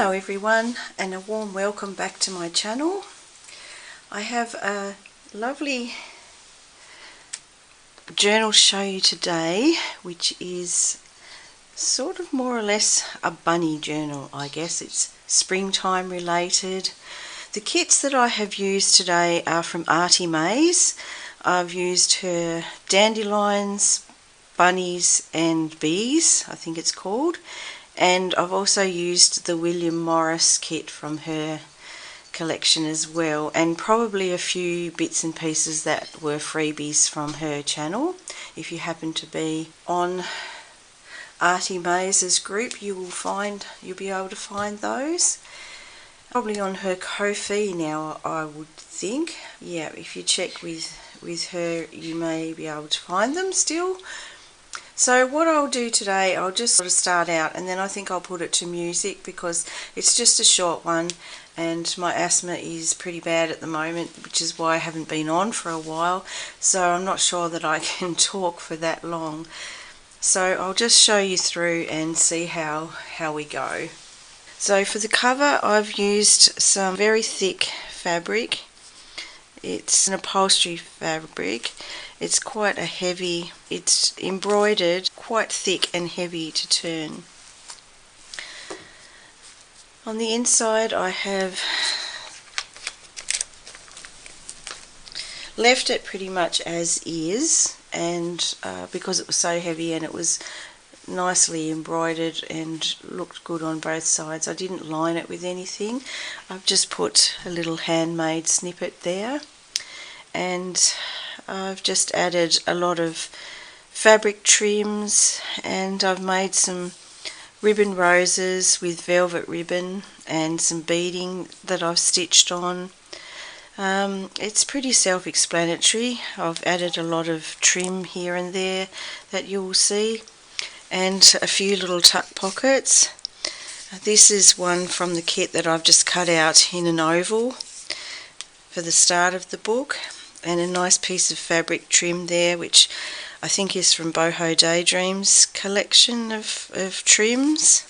Hello everyone, and a warm welcome back to my channel. I have a lovely journal to show you today, which is sort of more or less a bunny journal. I guess it's springtime related. The kits that I have used today are from Artymaze. I've used her Dandelions, Bunnies and Bees, I think it's called. And I've also used the William Morris kit from her collection as well, and probably a few bits and pieces that were freebies from her channel. If you happen to be on Artymaze's group, you'll be able to find those. Probably on her Ko-fi now, I would think. Yeah, if you check with her, you may be able to find them still. So what I'll do today, I'll just sort of start out, and then I think I'll put it to music because it's just a short one and my asthma is pretty bad at the moment, which is why I haven't been on for a while, so I'm not sure that I can talk for that long. So I'll just show you through and see how we go. So for the cover, I've used some very thick fabric. It's an upholstery fabric. It's quite a heavy, it's embroidered, quite thick and heavy to turn. On the inside I have left it pretty much as is, and because it was so heavy and it was nicely embroidered and looked good on both sides, I didn't line it with anything. I've just put a little handmade snippet there, and I've just added a lot of fabric trims, and I've made some ribbon roses with velvet ribbon and some beading that I've stitched on. It's pretty self-explanatory. I've added a lot of trim here and there that you'll see, and a few little tuck pockets. This is one from the kit that I've just cut out in an oval for the start of the book, and a nice piece of fabric trim there, which I think is from Boho Daydreams collection of trims,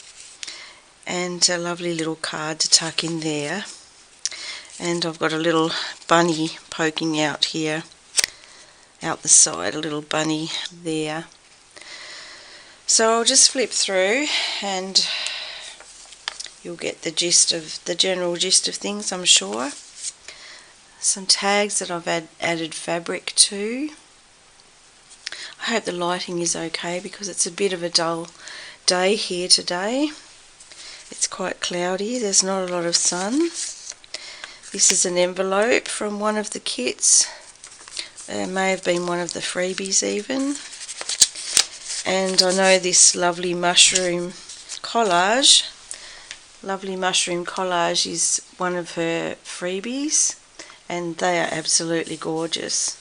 and a lovely little card to tuck in there. And I've got a little bunny poking out here, out the side, a little bunny there. So I'll just flip through and you'll get the general gist of things, I'm sure. Some tags that I've added fabric to. I hope the lighting is okay because it's a bit of a dull day here today. It's quite cloudy, there's not a lot of sun. This is an envelope from one of the kits. It may have been one of the freebies even. And I know this lovely mushroom collage. Lovely mushroom collage is one of her freebies, and they are absolutely gorgeous.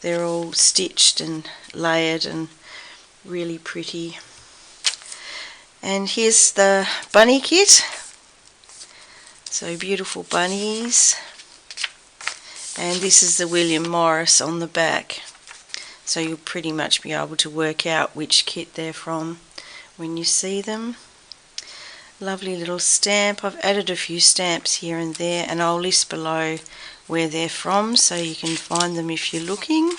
They're all stitched and layered and really pretty. And here's the bunny kit. So beautiful bunnies. And this is the William Morris on the back. So you'll pretty much be able to work out which kit they're from when you see them. Lovely little stamp. I've added a few stamps here and there, and I'll list below where they're from so you can find them if you're looking.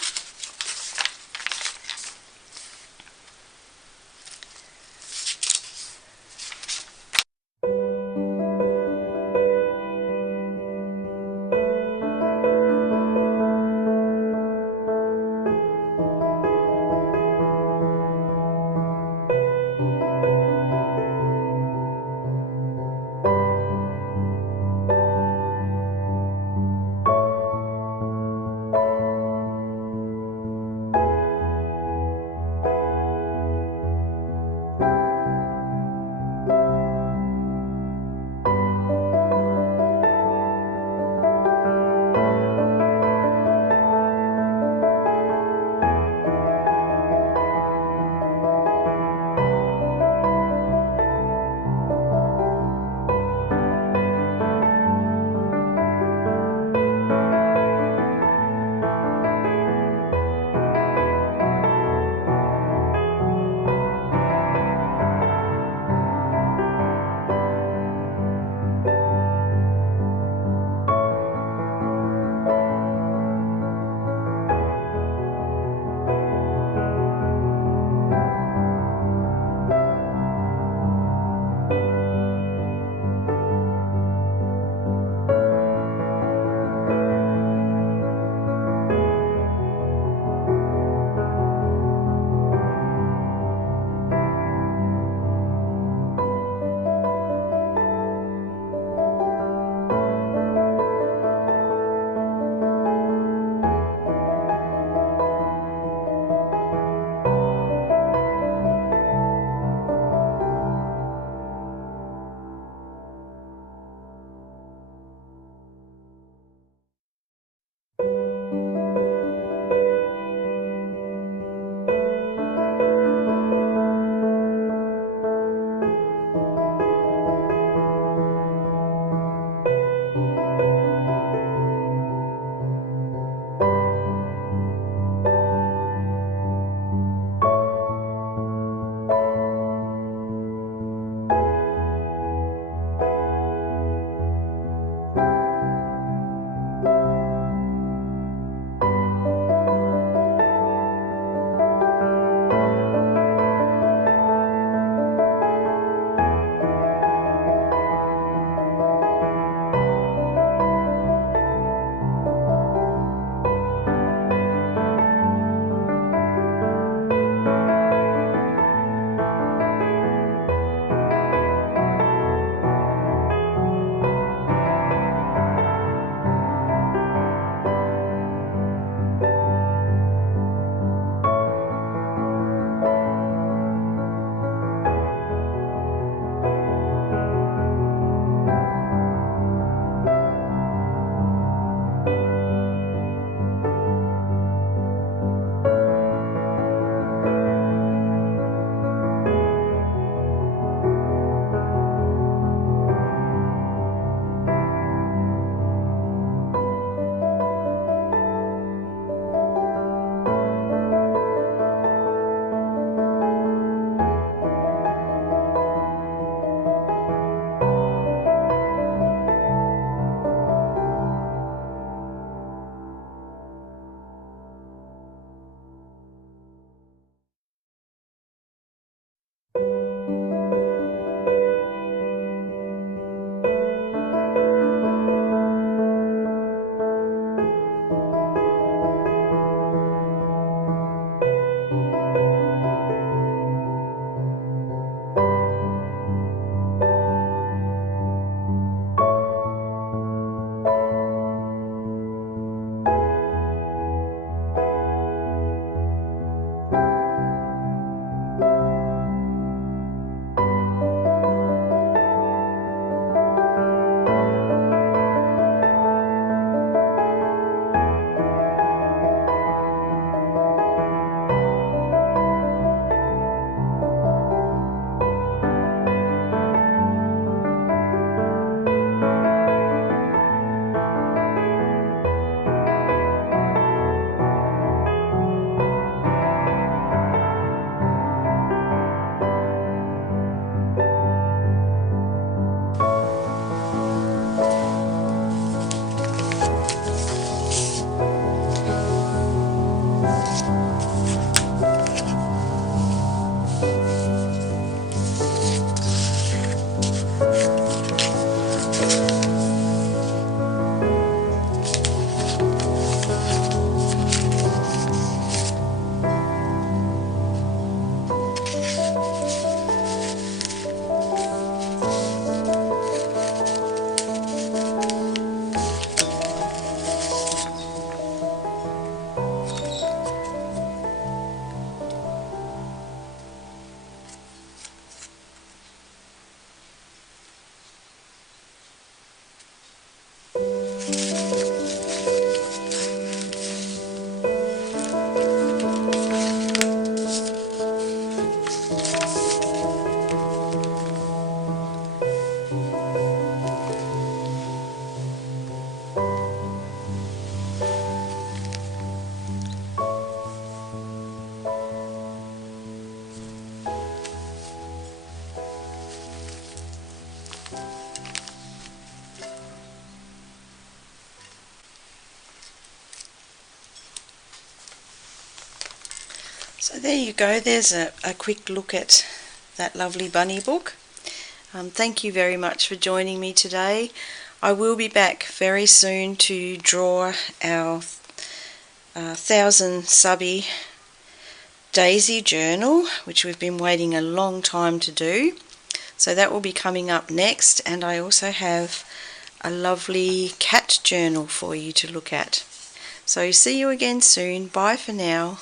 So there you go, there's a quick look at that lovely bunny book. Thank you very much for joining me today. I will be back very soon to draw our 1000 subby daisy journal, which we've been waiting a long time to do. So that will be coming up next, and I also have a lovely cat journal for you to look at. So see you again soon. Bye for now.